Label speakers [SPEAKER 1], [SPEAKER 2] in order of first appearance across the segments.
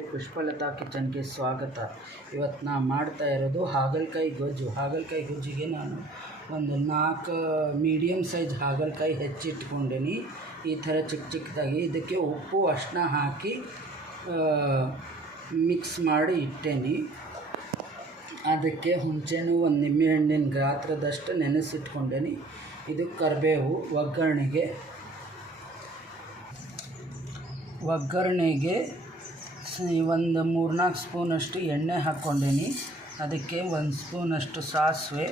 [SPEAKER 1] ಪುಷ್ಪಲತಾ ಕಿಚನ್ಗೆ ಸ್ವಾಗತ. ಇವತ್ತು ನಾ ಮಾಡ್ತಾ ಇರೋದು ಹಾಗಲಕಾಯಿ ಗೊಜ್ಜು. ಹಾಗಲಕಾಯಿ ಗೊಜ್ಜಿಗೆ ನಾನು ಒಂದು ನಾಲ್ಕು ಮೀಡಿಯಮ್ ಸೈಜ್ ಹಾಗಲಕಾಯಿ ಹೆಚ್ಚಿಟ್ಕೊಂಡೀನಿ. ಈ ಥರ ಚಿಕ್ಕ ಚಿಕ್ಕದಾಗಿ ಇದಕ್ಕೆ ಉಪ್ಪು ಅಷ್ಟನ್ನ ಹಾಕಿ ಮಿಕ್ಸ್ ಮಾಡಿ ಇಟ್ಟೇನಿ. ಅದಕ್ಕೆ ಹುಣಸೆಹಣ್ಣು ಒಂದು ನಿಂಬೆಹಣ್ಣಿನ ಗಾತ್ರದಷ್ಟು ನೆನೆಸಿಟ್ಕೊಂಡೇನಿ. ಇದು ಕರಿಬೇವು, ಒಗ್ಗರಣೆಗೆ. ಒಗ್ಗರಣೆಗೆ ಒಂದು ಮೂರ್ನಾಲ್ಕು ಸ್ಪೂನಷ್ಟು ಎಣ್ಣೆ ಹಾಕ್ಕೊಂಡೀನಿ. ಅದಕ್ಕೆ ಒಂದು ಸ್ಪೂನಷ್ಟು ಸಾಸಿವೆ.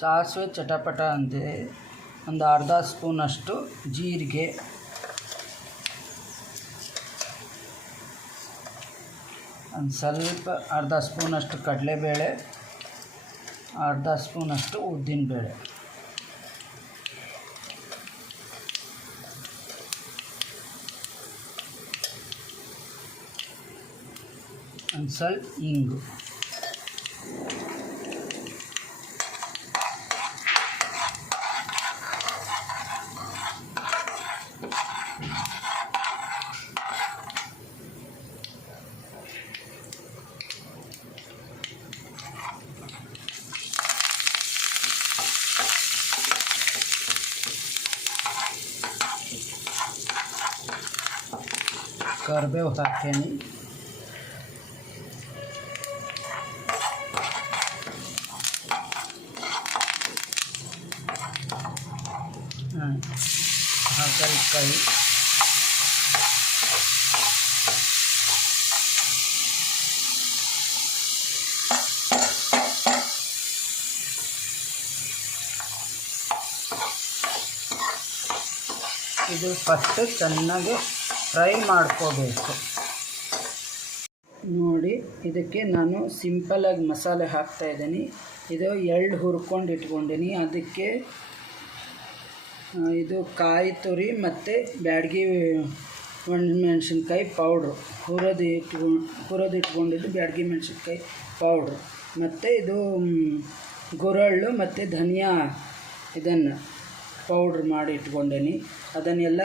[SPEAKER 1] ಸಾಸಿವೆ ಚಟಪಟ ಅಂದರೆ ಒಂದು ಅರ್ಧ ಸ್ಪೂನಷ್ಟು ಜೀರಿಗೆ. ಒಂದು ಸ್ವಲ್ಪ ಅರ್ಧ ಸ್ಪೂನಷ್ಟು ಕಡಲೆಬೇಳೆ ಅರ್ಧ ಸ್ಪೂನಷ್ಟು ಉದ್ದಿನಬೇಳೆ. ಒಂದು ಸ್ವಲ್ಪ ಇಂಗು. ಕರಿಬೇವು ಹಾಕೇನಿ ಹಾಂ ಹಾಗಲಕಾಯಿ ಇದು ಫಸ್ಟ್ ಚೆನ್ನಾಗಿ ಫ್ರೈ ಮಾಡ್ಕೋಬೇಕು. ನೋಡಿ, ಇದಕ್ಕೆ ನಾನು ಸಿಂಪಲಾಗಿ ಮಸಾಲೆ ಹಾಕ್ತಾ ಇದ್ದೀನಿ. ಇದು ಎಳ್ಳು ಹುರ್ಕೊಂಡು ಇಟ್ಕೊಂಡೀನಿ. ಅದಕ್ಕೆ ಇದು ಕಾಯಿ ತುರಿ ಮತ್ತು ಬ್ಯಾಡಗಿ ಮೆಣಸಿನ್ಕಾಯಿ ಪೌಡ್ರು. ಹುರಿದು ಇಟ್ಕೊಂಡು ಹುರಿದು ಇಟ್ಕೊಂಡಿದ್ದು ಬ್ಯಾಡ್ಗಿ ಮೆಣಸಿನ್ಕಾಯಿ ಪೌಡ್ರು. ಮತ್ತು ಇದು ಗುರಳ್ಳು ಮತ್ತು ಧನಿಯಾ ಇದನ್ನು ಪೌಡ್ರ್ ಮಾಡಿ ಇಟ್ಕೊಂಡೇನಿ. ಅದನ್ನೆಲ್ಲ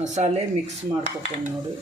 [SPEAKER 1] ಮಸಾಲೆ ಮಿಕ್ಸ್ ಮಾಡ್ಕೊತೀನಿ ನೋಡಿ.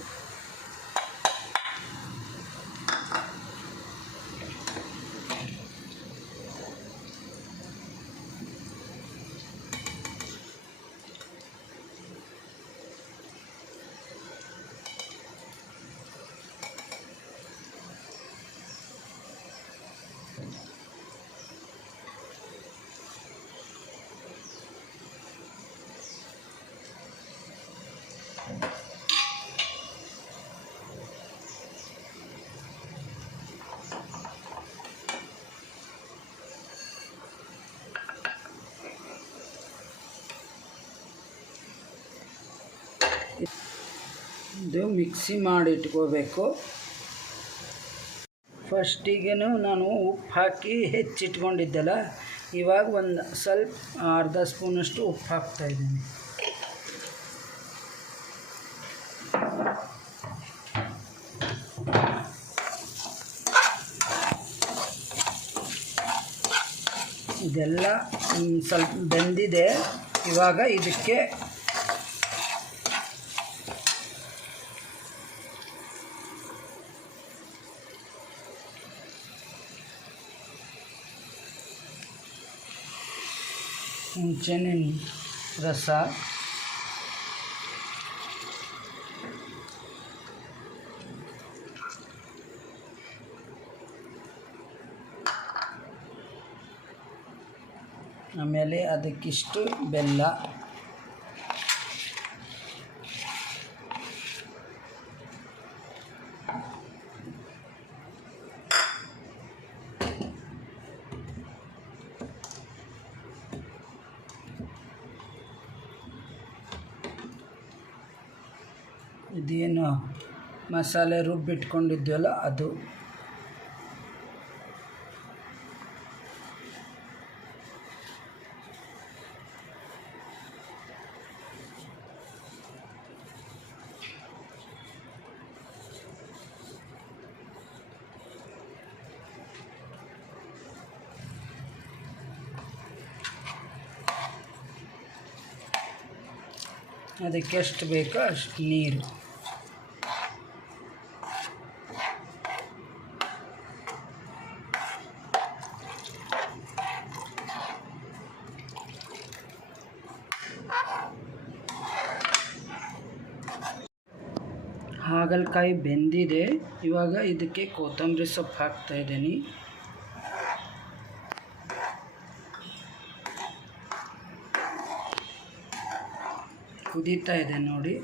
[SPEAKER 1] ಇದು ಮಿಕ್ಸಿ ಮಾಡಿ ಇಟ್ಕೋಬೇಕು. ಫಸ್ಟಿಗೆನು ನಾನು ಉಪ್ಪು ಹಾಕಿ ಹೆಚ್ಚಿಟ್ಕೊಂಡಿದ್ದೆಲ್ಲ, ಇವಾಗ ಒಂದು ಸ್ವಲ್ಪ ಅರ್ಧ ಸ್ಪೂನಷ್ಟು ಉಪ್ಪು ಹಾಕ್ತಾಯಿದ್ದೀನಿ ಇದೆಲ್ಲ ಸ್ವಲ್ಪ ಬೆಂದಿದೆ. ಇವಾಗ ಇದಕ್ಕೆ ಹುಣಸೆಹಣ್ಣಿನ ರಸ. ಆಮೇಲೆ ಅದಕ್ಕಿಷ್ಟು ಬೆಲ್ಲ. ಇದೇನು ಮಸಾಲೆ ರುಬ್ಬಿಟ್ಕೊಂಡಿದ್ವಲ್ಲ ಅದು. ಅದಕ್ಕೆ ಎಷ್ಟು ಬೇಕೋ ಅಷ್ಟು ನೀರು. ಹಾಗಲಕಾಯಿ ಬೆಂದಿದೆ. ಇವಾಗ ಇದಕ್ಕೆ ಕೊತ್ತಂಬರಿ ಸೊಪ್ಪು ಹಾಕ್ತಾ ಇದ್ದೀನಿ. ಕುದೀತಾ ಇದೆ ನೋಡಿ.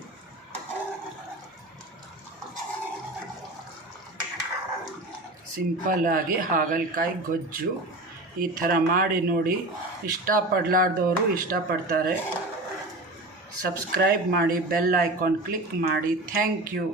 [SPEAKER 1] ಸಿಂಪಲ್ಲಾಗಿ ಹಾಗಲಕಾಯಿ, ಗೊಜ್ಜು ಈ ಥರ ಮಾಡಿ ನೋಡಿ. ಇಷ್ಟಪಡಲಾರ್ದವರು ಇಷ್ಟಪಡ್ತಾರೆ. ಸಬ್ಸ್ಕ್ರೈಬ್ ಮಾಡಿ, ಬೆಲ್ ಐಕಾನ್ ಕ್ಲಿಕ್ ಮಾಡಿ. Thank you.